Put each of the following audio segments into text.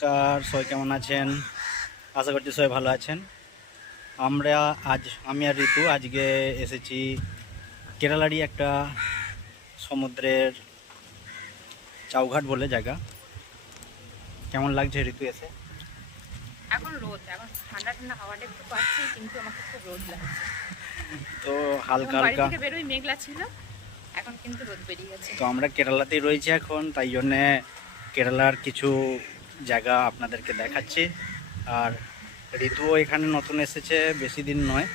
নমস্কার, সবাই কেমন আছেন? আশা করছি সবাই ভালো আছেন। আমি আর ঋতু আজকে এসেছি কেরালারই একটা সমুদ্রের চাউঘাট বলে জায়গা। কেমন লাগছে ঋতু এসে? এখন রোদ, এখন ঠান্ডা ঠান্ডা হাওয়াটা একটু পাচ্ছি, কিন্তু আমাকে খুব রোদ লাগছে। তো যখন হালকা বাড়ি হালকা থেকে বেরোই মেঘলা ছিল, এখন কিন্তু রোদ বেরিয়ে গেছে। তো আমরা কেরালাতেই রয়েছি এখন, তাই জন্যে কেরালার কিছু জায়গা আপনাদেরকে দেখাচ্ছি। আর ঋতুও এখানে নতুন এসেছে, বেশি দিন নয়,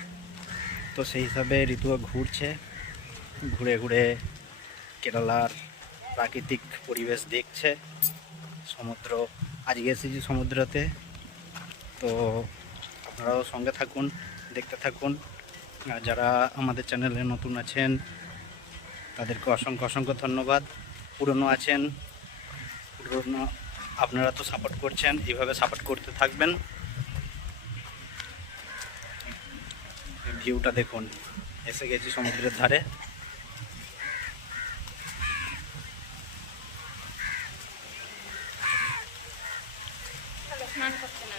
তো সেই হিসাবে ঋতুও ঘুরছে, ঘুরে ঘুরে কেরালার প্রাকৃতিক পরিবেশ দেখছে। সমুদ্র, আজকে এসেছি সমুদ্রতে, তো আপনারাও সঙ্গে থাকুন, দেখতে থাকুন। আর যারা আমাদের চ্যানেলে নতুন আছেন তাদেরকে অসংখ্য অসংখ্য ধন্যবাদ। পুরনো আছেন, পুরনো আপনারা তো সাপোর্ট করছেন, এইভাবে সাপোর্ট করতে থাকবেন। ভিউটা দেখুন, এসে গেছি সমুদ্রের ধারে। স্নান করতে না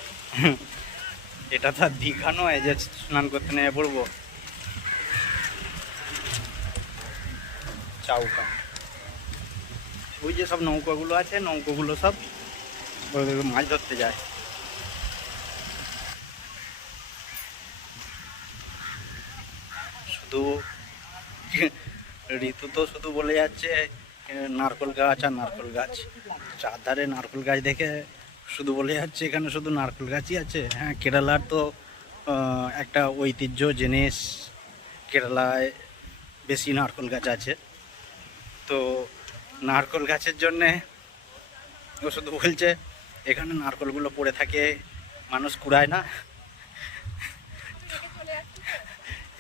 এটা তো আর দীঘা নয় যে স্নান করতে নেমে পড়বো। চাউকা, ওই যে সব নৌকাগুলো আছে, নৌকাগুলো সব মাছ ধরতে যায়। শুধু ঋতু তো শুধু বলে যাচ্ছে নারকেল গাছ আর নারকেল গাছ, চারধারে নারকেল গাছ দেখে শুধু বলে যাচ্ছে এখানে শুধু নারকেল গাছই আছে। হ্যাঁ, কেরালার তো একটা ঐতিহ্য জিনিস, কেরালায় বেশি নারকেল গাছ আছে। তো নারকেল গাছের জন্যে ও শুধু বলছে এখানে নারকেলগুলো পড়ে থাকে, মানুষ কুড়ায় না।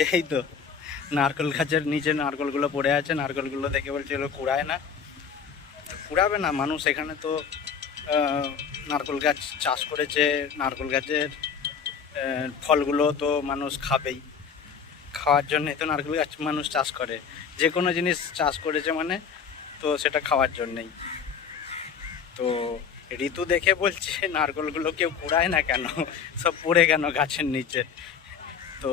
এই তো নারকেল গাছের নিচে নারকেলগুলো পড়ে আছে, নারকেলগুলো দেখে বলছে এগুলো কুড়ায় না। কুড়াবে না মানুষ, এখানে তো নারকেল গাছ চাষ করেছে, নারকেল গাছের ফলগুলো তো মানুষ খাবেই, খাওয়ার জন্যে তো নারকেল গাছ মানুষ চাষ করে। যে কোনো জিনিস চাষ করেছে মানে তো সেটা খাওয়ার জন্যেই। তো ঋতু দেখে বলছে নারকেলগুলো কেউ কুড়ায় না কেন, সব পড়ে কেন গাছের নিচে। তো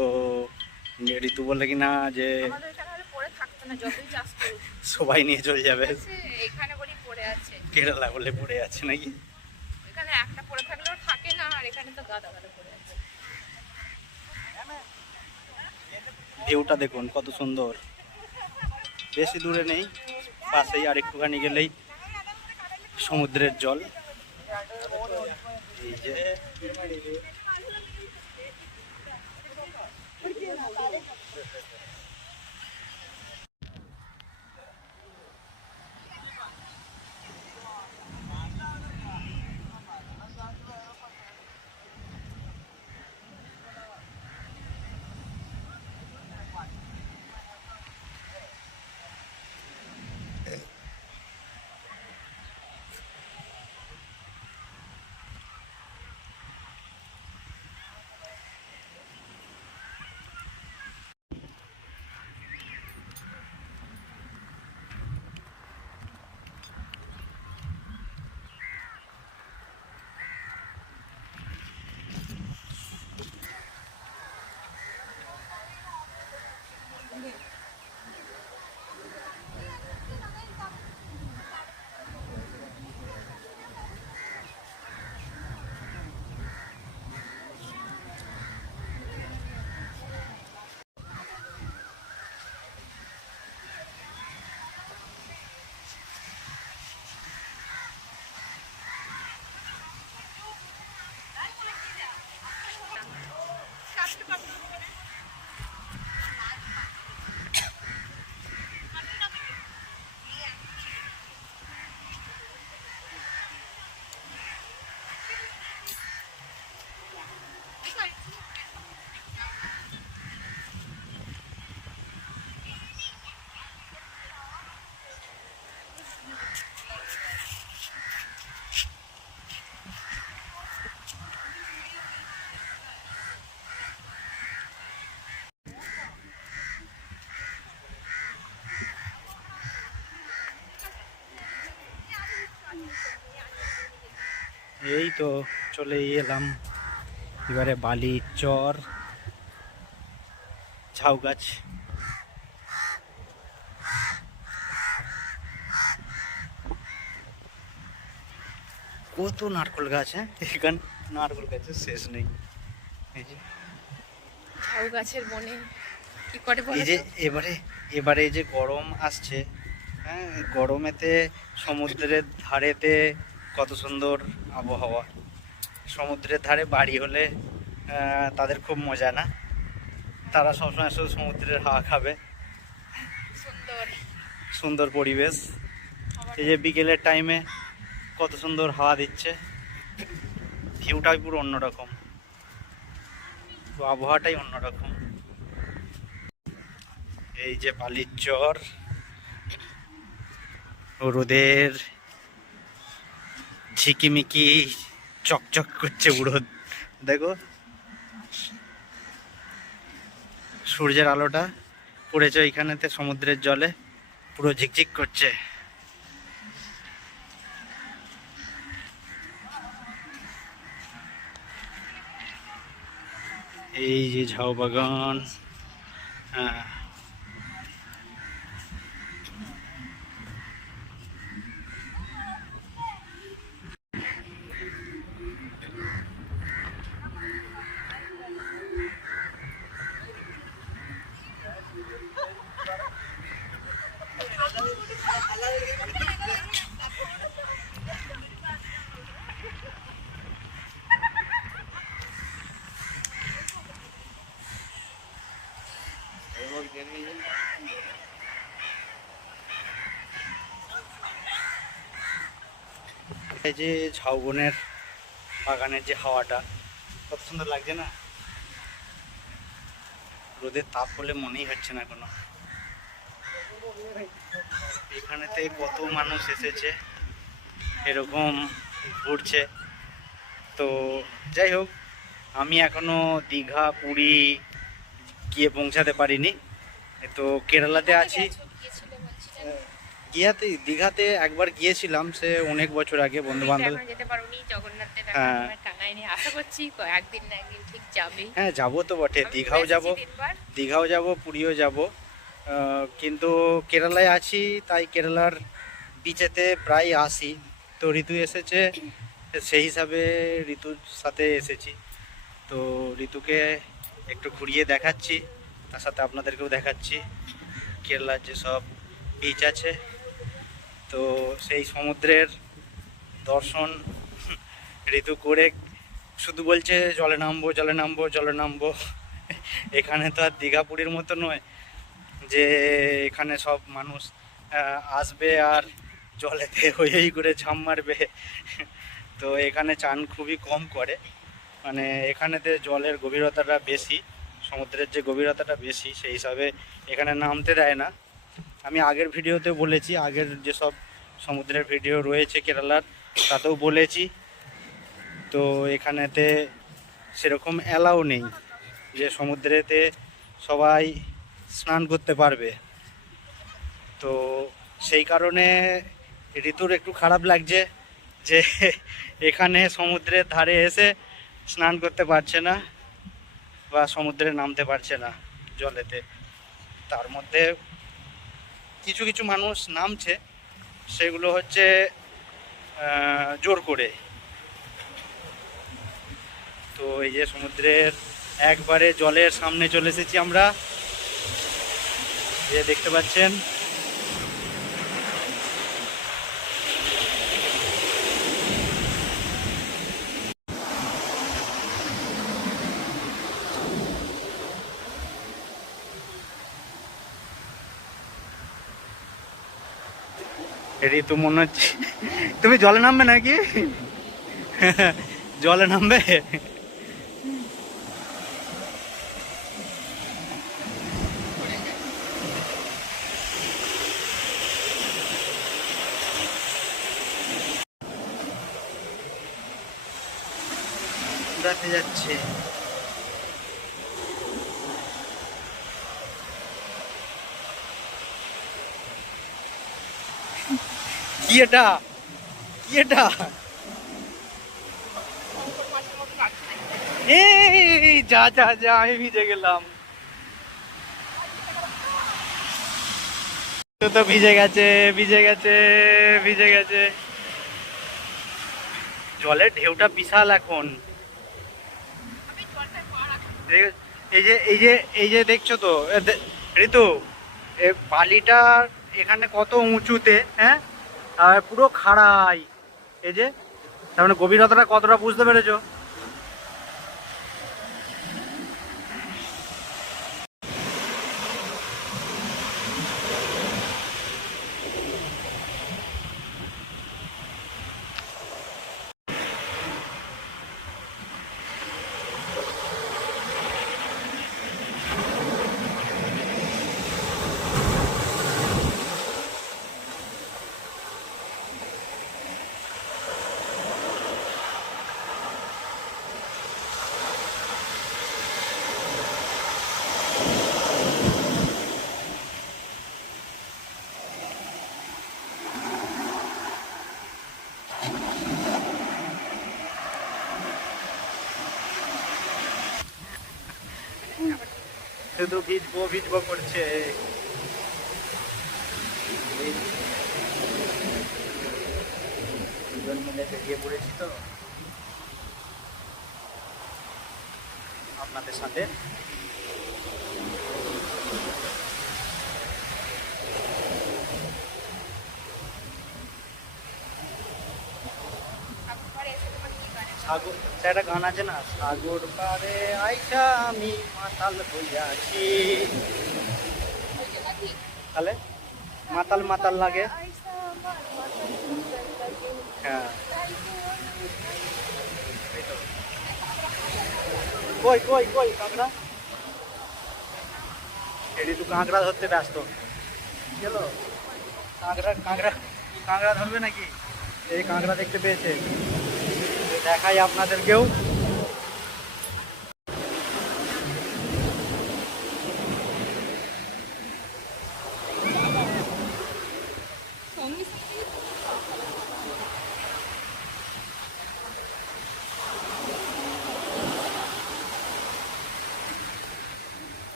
ঋতু বলে কি না যে আমাদের এখানে হলে পড়ে থাকতো না, যতই চাষ করুক। সবাই নিয়ে চলে যাবে, এখানে বলি পড়ে আছে, কেরালা বলে পড়ে আছে নাকি। এখানে একটা পড়ে থাকলেও থাকে না, আর এখানে তো গাদা গাদা পড়ে আছে। ভিউটা দেখুন কত সুন্দর, বেশি দূরে নেই, পাশেই আর একটুখানি গেলেই সমুদ্রের জল। এই যে এই তো চলে এলাম এবারে বালির চর ঝাউ গাছ। কত নারকেল গাছ, হ্যাঁ এখানে নারকেল গাছের শেষ নেই। এই যে ঝাউ গাছের বনে কি করে বলো এই যে তো? এবারে এবারে এই যে গরম আসছে, হ্যাঁ গরমেতে সমুদ্রের ধারেতে কত সুন্দর আবহাওয়া। সমুদ্রের ধারে বাড়ি হলে তাদের খুব মজা না, তারা সবসময় শুধু সমুদ্রের হাওয়া খাবে। সুন্দর সুন্দর পরিবেশ, এই যে বিকেলের টাইমে কত সুন্দর হাওয়া দিচ্ছে, ভিউটাই পুরো অন্যরকম, আবহাওয়াটাই অন্যরকম। এই যে বালির চর, রোদের ঝিকিমিকি চকচক করছে পুরো, দেখো সূর্যের আলোটা পড়েছে এইখানেতে সমুদ্রের জলে, পুরো ঝিকঝিক করছে। এই যে ঝাউ বাগান, হ্যাঁ এই যে ঝাউবনের বাগানের যে হাওয়াটা কত সুন্দর লাগছে না, রোদের তাপ বলে মনেই হচ্ছে না কোনো। এখানেতে কত মানুষ এসেছে এরকম ঘুরছে। তো যাই হোক, আমি এখনো দীঘা পুরী গিয়ে পৌঁছাতে পারিনি, তো কেরালাতে আছি। দীঘাতে একবার গিয়েছিলাম, সে অনেক বছর আগে, বন্ধু বান্ধব। যেতে পারোনি, জগন্নাথের হ্যাঁ টানায় নিয়ে আশা করছি একদিন না একদিন ঠিক যাবে। হ্যাঁ যাবো তো বটে, দীঘাও যাব, দীঘাও যাব, পুরীও যাব, কিন্তু কেরালায় আছি তাই কেরালার বিচেতে প্রায় আসি। তো ঋতু এসেছে, সেই হিসাবে ঋতুর সাথে এসেছি। তো ঋতুকে একটু ঘুরিয়ে দেখাচ্ছি, তার সাথে আপনাদেরকেও দেখাচ্ছি কেরালার যেসব বিচ আছে। তো সেই সমুদ্রের দর্শন ঋতু করে শুধু বলছে জলে নামবো জলে নামবো জলে নামবো। এখানে তো আর দীঘা পুরীর মতো নয় যে এখানে সব মানুষ আসবে আর জলেতে হই করে ঝাঁপ মারবে। তো এখানে চান খুবই কম করে, মানে এখানেতে জলের গভীরতাটা বেশি, সমুদ্রের যে গভীরতাটা বেশি সেই হিসাবে এখানে নামতে দেয় না। আমি আগের ভিডিওতে বলেছি, আগের যেসব সমুদ্রের ভিডিও রয়েছে কেরালার তাতেও বলেছি। তো এখানেতে সেরকম অ্যালাউ নেই যে সমুদ্রেতে সবাই স্নান করতে পারবে। তো সেই কারণে ঋতুর একটু খারাপ লাগছে যে এখানে সমুদ্রের ধারে এসে স্নান করতে পারছে না বা সমুদ্রে নামতে পারছে না জলেতে। তার মধ্যে কিছু কিছু মানুষ নামছে, সেগুলো হচ্ছে জোর করে। তো এই যে সমুদ্রের একবারে জলের সামনে চলে এসেছি আমরা, যে দেখতে পাচ্ছেন। ঋতু মনে হচ্ছে তুমি জলে নামবে নাকি? জলে নামবে? উড়াতে যাচ্ছে। কি এটা, কি এটা? এই যা যা যা, আমি ভিজে গেলাম। তো তো ভিজে গেছে, ভিজে গেছে, ভিজে গেছে। জলের ঢেউটা বিশাল এখন। এই যে দেখছো তো ঋতু, বালিটা এখানে কত উঁচুতে, হ্যাঁ, আর পুরো খাড়াই। এই যে, তার মানে গভীরতাটা কতটা বুঝতে পেরেছো? শুধু ভিজবো ভিজবো করছে। দুজন মিলে বেরিয়ে পড়েছি তো আপনাদের সাথে। সাগর, একটা গান আছে না, সাগর পারে আইসা আমি মাতাল হইয়াছি। তাহলে মাতাল মাতাল লাগে। হ্যাঁ, কই কই কই কাঁকড়া? এটি তো কাঁকড়া ধরতে ব্যস্ত। গেল কাঁকড়া, কাঁকড়া, কাঁকড়া ধরবে নাকি? এই কাঁকড়া দেখতে পেয়েছে, দেখাই আপনাদেরকেও।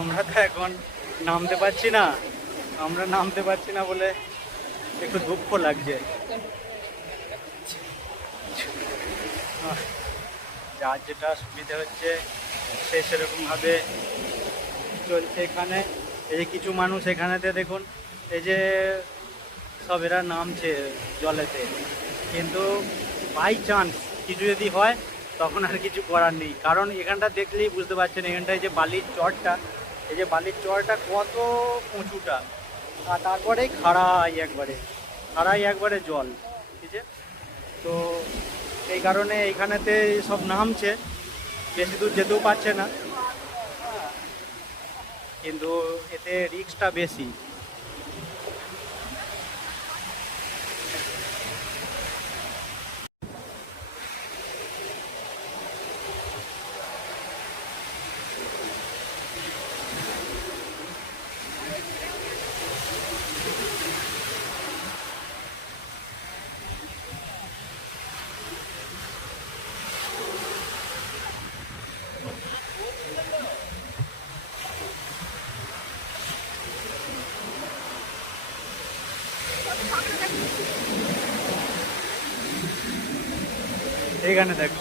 আমরা তো এখন নামতে পারছি না, আমরা নামতে পারছি না বলে একটু দুঃখ লাগছে। যার যেটা সুবিধে হচ্ছে সে সেরকমভাবে চলছে এখানে। এই যে কিছু মানুষ এখানেতে দেখুন, এই যে সব এরা নামছে জলেতে, কিন্তু বাই চান্স কিছু যদি হয় তখন আর কিছু করার নেই। কারণ এখানটা দেখলেই বুঝতে পারছেন, এখানটায় যে বালির চরটা, এই যে বালির চরটা কত উঁচুটা, আর তারপরে খাড়াই একবারে জল, ঠিক আছে? তো এই কারণে এইখানেতে সব নামছে, বেশি দূর যেতেও পারছে না, কিন্তু এতে রিস্কটা বেশি। এইখানে দেখো,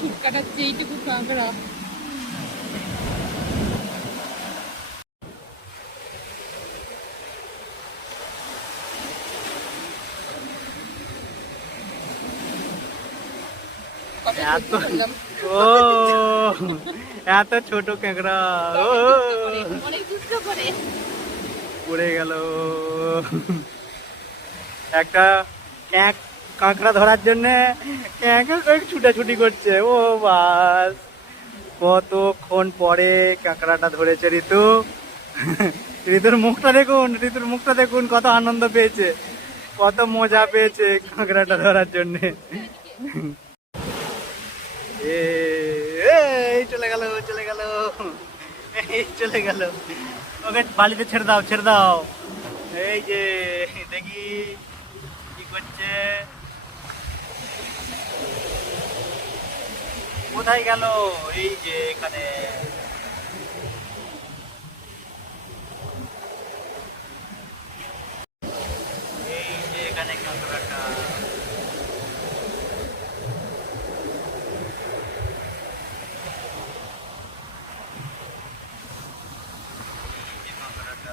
ছুট কাটাচ্ছে এইটুকু কাঁকড়া। এত ও এত ছোট কাঁকড়া ও অনেক দুষ্ট করে। পড়ে গেল একটা ক্যাঁক কাঁকড়া ধরার জন্য ছুটাছুটি করছে। ও বাস কতক্ষণ পরে কাঁকড়াটা ধরেছে ঋতু। ঋতুর মুখটা দেখুন, ঋতুর মুখটা দেখুন, কত আনন্দ পেয়েছে, কত মজা পেয়েছে কাঁকড়াটা ধরার জন্য। এই চলে গেল, চলে গেল, এই চলে গেল। ওকে বালিতে ছেড়ে দাও, ছেড়ে দাও। এই যে দেখি কি করছে, কোথায় গেল? এই যে এখানে। এই যে এখানে কাঁকড়াটা। এই যে কাঁকড়াটা।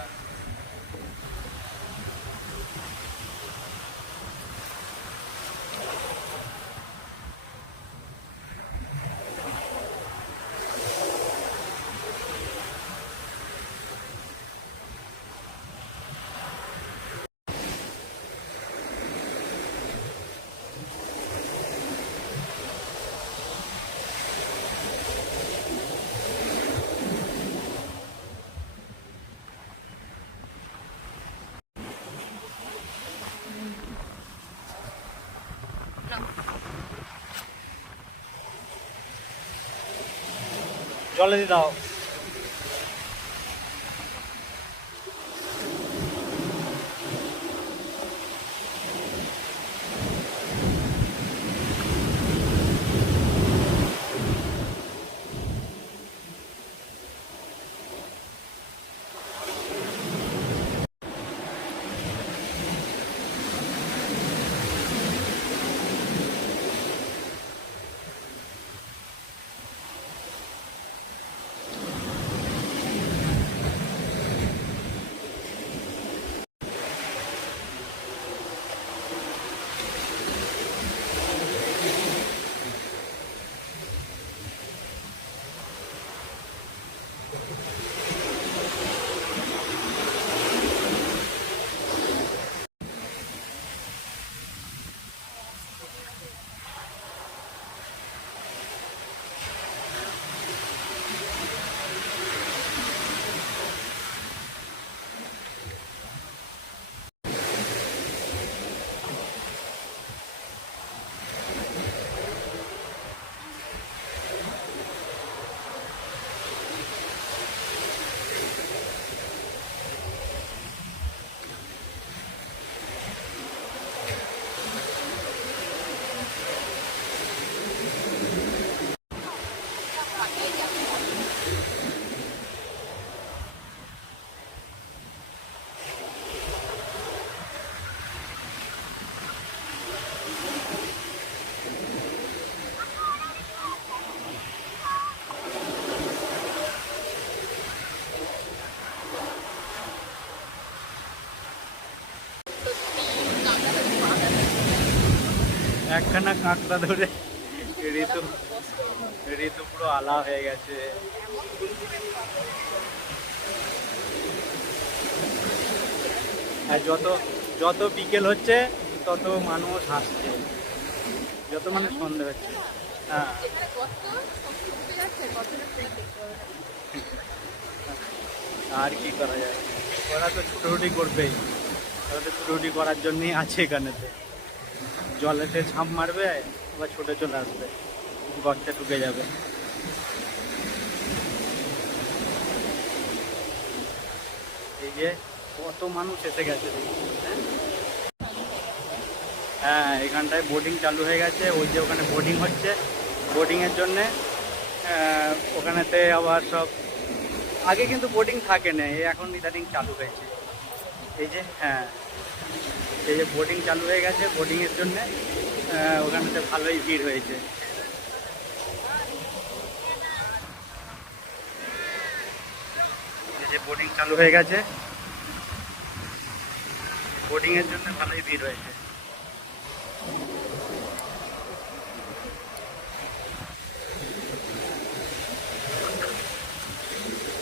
জলে দিয়ে দাও। একখানা কাঁকড়া ধরে ঋতু, ঋতু পুরো আলা হয়ে গেছে। আর যত যত বিকেল হচ্ছে তত মানুষ আসছে, যত মানুষ সন্ধ্যে হচ্ছে। হ্যাঁ, আর কি করা যায়, ওরা তো ছুটোছুটি করবেই, ওরা তো ছুটোছুটি করার জন্যই আছে এখানেতে। জলেতে ঝাঁপ মারবে, আবার ছুটে চলে আসবে, গর্তে ঢুকে যাবে। এই যে কত মানুষ এসে গেছে। হ্যাঁ, এখানটায় বোটিং চালু হয়ে গেছে, ওই যে ওখানে বোটিং হচ্ছে, বোটিংয়ের জন্যে ওখানেতে আবার সব, আগে কিন্তু বোটিং থাকে না, এখন ইদানিং চালু হয়েছে। এই যে হ্যাঁ, এই যে বোটিং চালু হয়ে গেছে, বোটিংয়ের জন্যে ওখানেতে ভালোই ভিড় হয়েছে। যে বোটিং চালু হয়ে গেছে, বোটিং এর জন্য ভালোই ভিড় হয়েছে।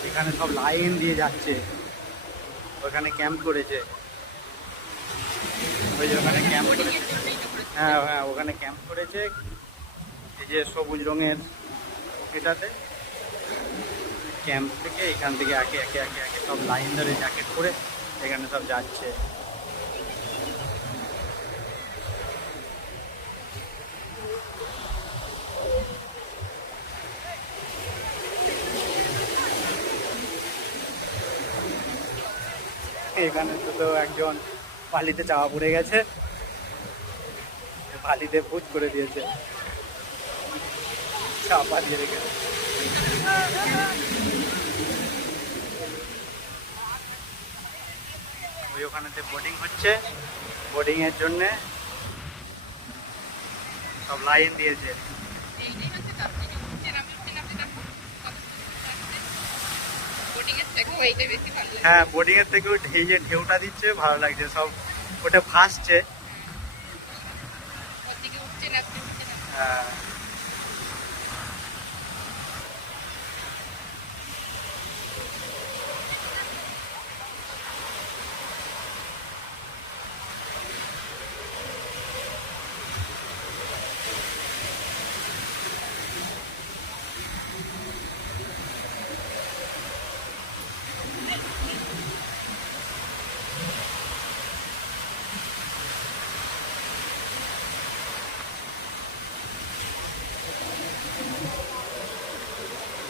এখানে সব লাইন দিয়ে যাচ্ছে, ওখানে ক্যাম্প করেছে, ওই যে ওখানে ক্যাম্প করেছে। হ্যাঁ হ্যাঁ, ওখানে ক্যাম্প করেছে, এই যে সবুজ রঙের এটাতে ক্যাম্প থেকে এখান থেকে একে একে একে একে সব লাইন ধরে জ্যাকেট করে এখানে সব যাচ্ছে। এখানে তো একজন বালিতে চাপা পড়ে গেছে, বালিতে ভূত করে দিয়েছে, চাপা দিয়ে রেখেছে। ওই ওখানেতে বোটিং হচ্ছে, বোটিং এর জন্য সব লাইন দিয়েছে। হ্যাঁ, বোটিং এর থেকেও এই যে ঢেউটা দিচ্ছে ভালো লাগছে, সব ওটা ভাসছে। হ্যাঁ,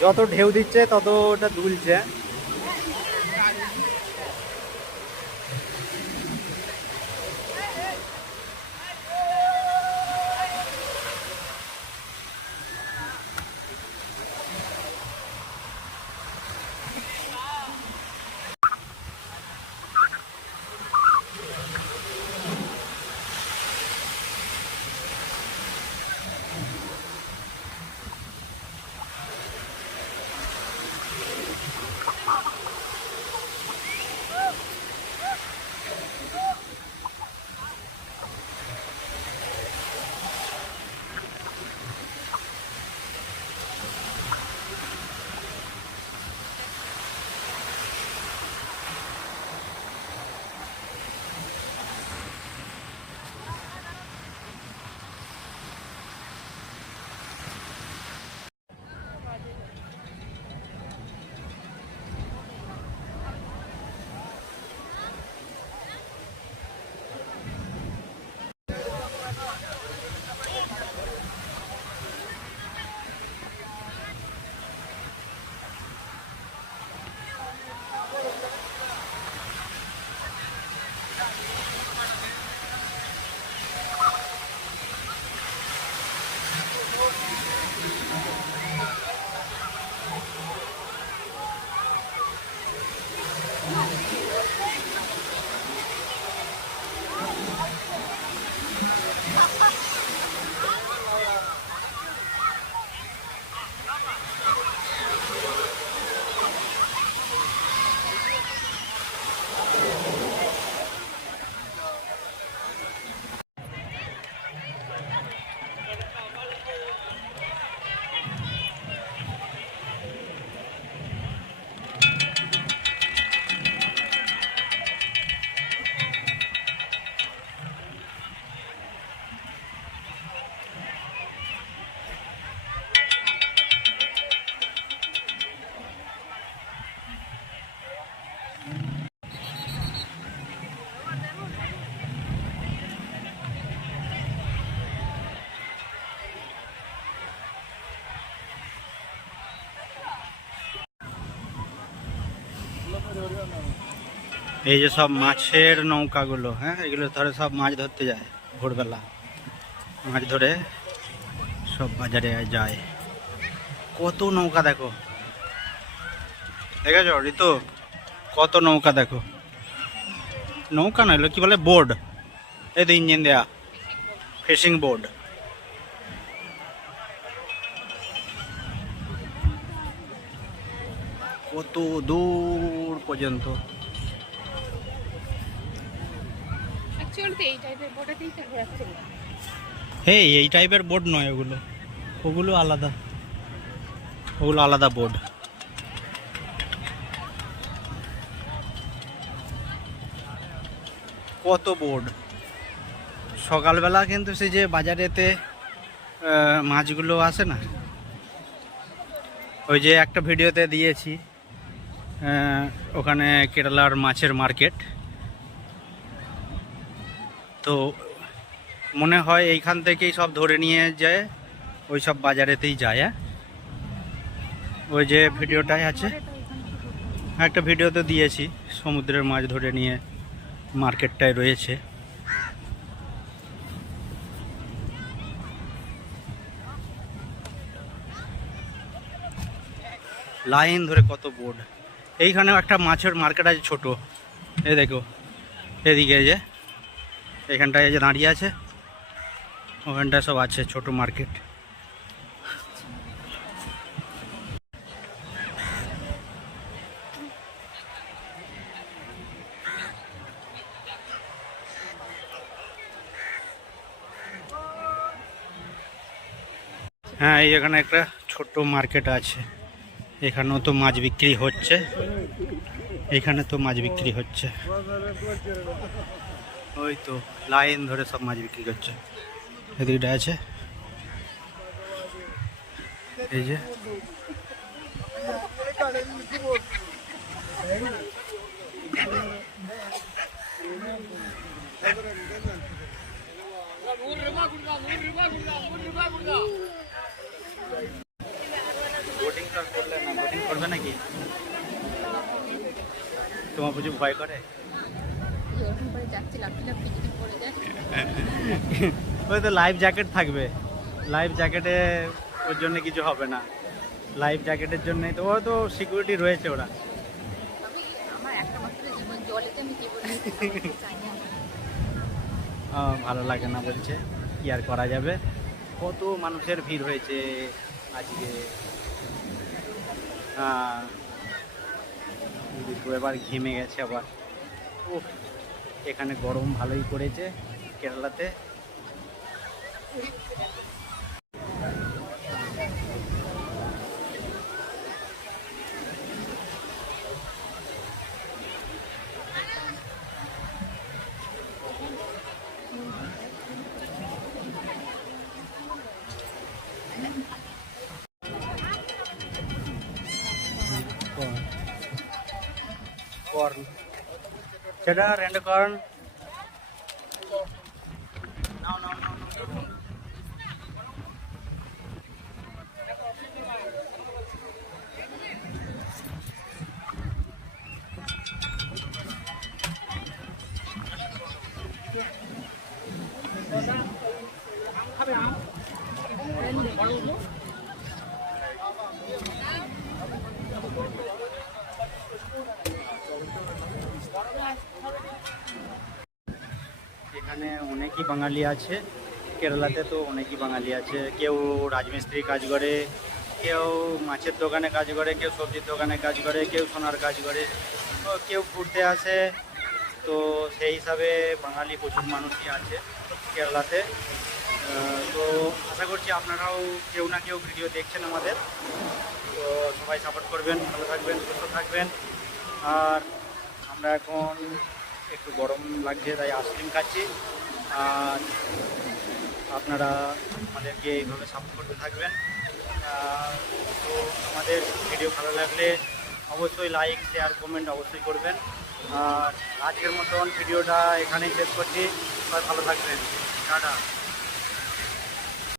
যত ঢেউ দিচ্ছে তত ওটা দুলছে। এই যে সব মাছের নৌকাগুলো, হ্যাঁ এগুলো ধরে সব মাছ ধরতে যায় ভোরবেলা, মাছ ধরে সব বাজারে যায়। কত নৌকা দেখো, দেখেছো ঋতু? কত নৌকা দেখো, নৌকা নইলো কি বলে, বোর্ড, এই তো ইঞ্জিন দেয়া ফিশিং বোর্ড। কত দূর পর্যন্ত। অ্যাকচুয়ালি এই টাইপের বোটেতেই তো ঘোরাচ্ছে না। হ্যাঁ, এই টাইপের বোর্ড নয় ওগুলো, ওগুলো আলাদা, ওগুলো আলাদা বোর্ড। কত বোর্ড। সকালবেলা কিন্তু সেই যে বাজারেতে মাছগুলো আসে না, ওই যে একটা ভিডিওতে দিয়েছি, ওখানে কেরালার মাছের মার্কেট, তো মনে হয় এইখান থেকেই সব ধরে নিয়ে যায়, ওই সব বাজারেতেই যায়। হ্যাঁ, ওই যে ভিডিওটাই আছে, একটা ভিডিওতে দিয়েছি, সমুদ্রের মাছ ধরে নিয়ে মার্কেটটায় রয়েছে। লাইন ধরে কত বোর্ড। এইখানেও একটা মাছের মার্কেট আছে ছোট, এই দেখো এদিকে, এই যে এখানটায় এই যে দাঁড়িয়ে আছে, ওখানটায় সব আছে ছোট মার্কেট। হ্যাঁ, এই এখানে একটা ছোট মার্কেট আছে, এখানেও তো মাছ বিক্রি হচ্ছে, এখানে তো মাছ বিক্রি হচ্ছে, ওই তো লাইন ধরে সব মাছ বিক্রি করছে। এদিকটা আছে, এই যে বোটিং তো করলে না, বোটিং করবে নাকি? তোমার বুঝি ভয় করে? ওই তো লাইফ জ্যাকেট থাকবে, লাইফ জ্যাকেটে ওর জন্য কিছু হবে না, লাইফ জ্যাকেটের জন্যই তো, ও তো সিকিউরিটি রয়েছে ওরা। ভালো লাগে না বলছে, কি আর করা যাবে। কত মানুষের ভিড় হয়েছে আজকে। এবার ঘেমে গেছে আবার। ও, এখানে গরম ভালোই পড়েছে কেরালাতে। কর্ন, সেটা রেন্ড কর্ন। এখানে অনেকই বাঙালি আছে, কেরালাতে তো অনেকই বাঙালি আছে। কেউ রাজমিস্ত্রি কাজ করে, কেউ মাছের দোকানে কাজ করে, কেউ সবজির দোকানে কাজ করে, কেউ সোনার কাজ করে, তো কেউ ঘুরতে আসে। তো সেই হিসাবে বাঙালি প্রচুর মানুষই আছে কেরালাতে। তো আশা করছি আপনারাও কেউ না কেউ ভিডিও দেখছেন আমাদের, তো সবাই সাপোর্ট করবেন, ভালো থাকবেন, সুস্থ থাকবেন। আর আমরা এখন একটু গরম লাগছে তাই আইসক্রিম খাচ্ছি, আর আপনারা আমাদেরকে এইভাবে সাপোর্ট করতে থাকবেন। তো আমাদের ভিডিও ভালো লাগলে অবশ্যই লাইক, শেয়ার, কমেন্ট অবশ্যই করবেন। আর আজকের মতন ভিডিওটা এখানেই শেষ করছি, সবাই ভালো থাকবেন, টাটা।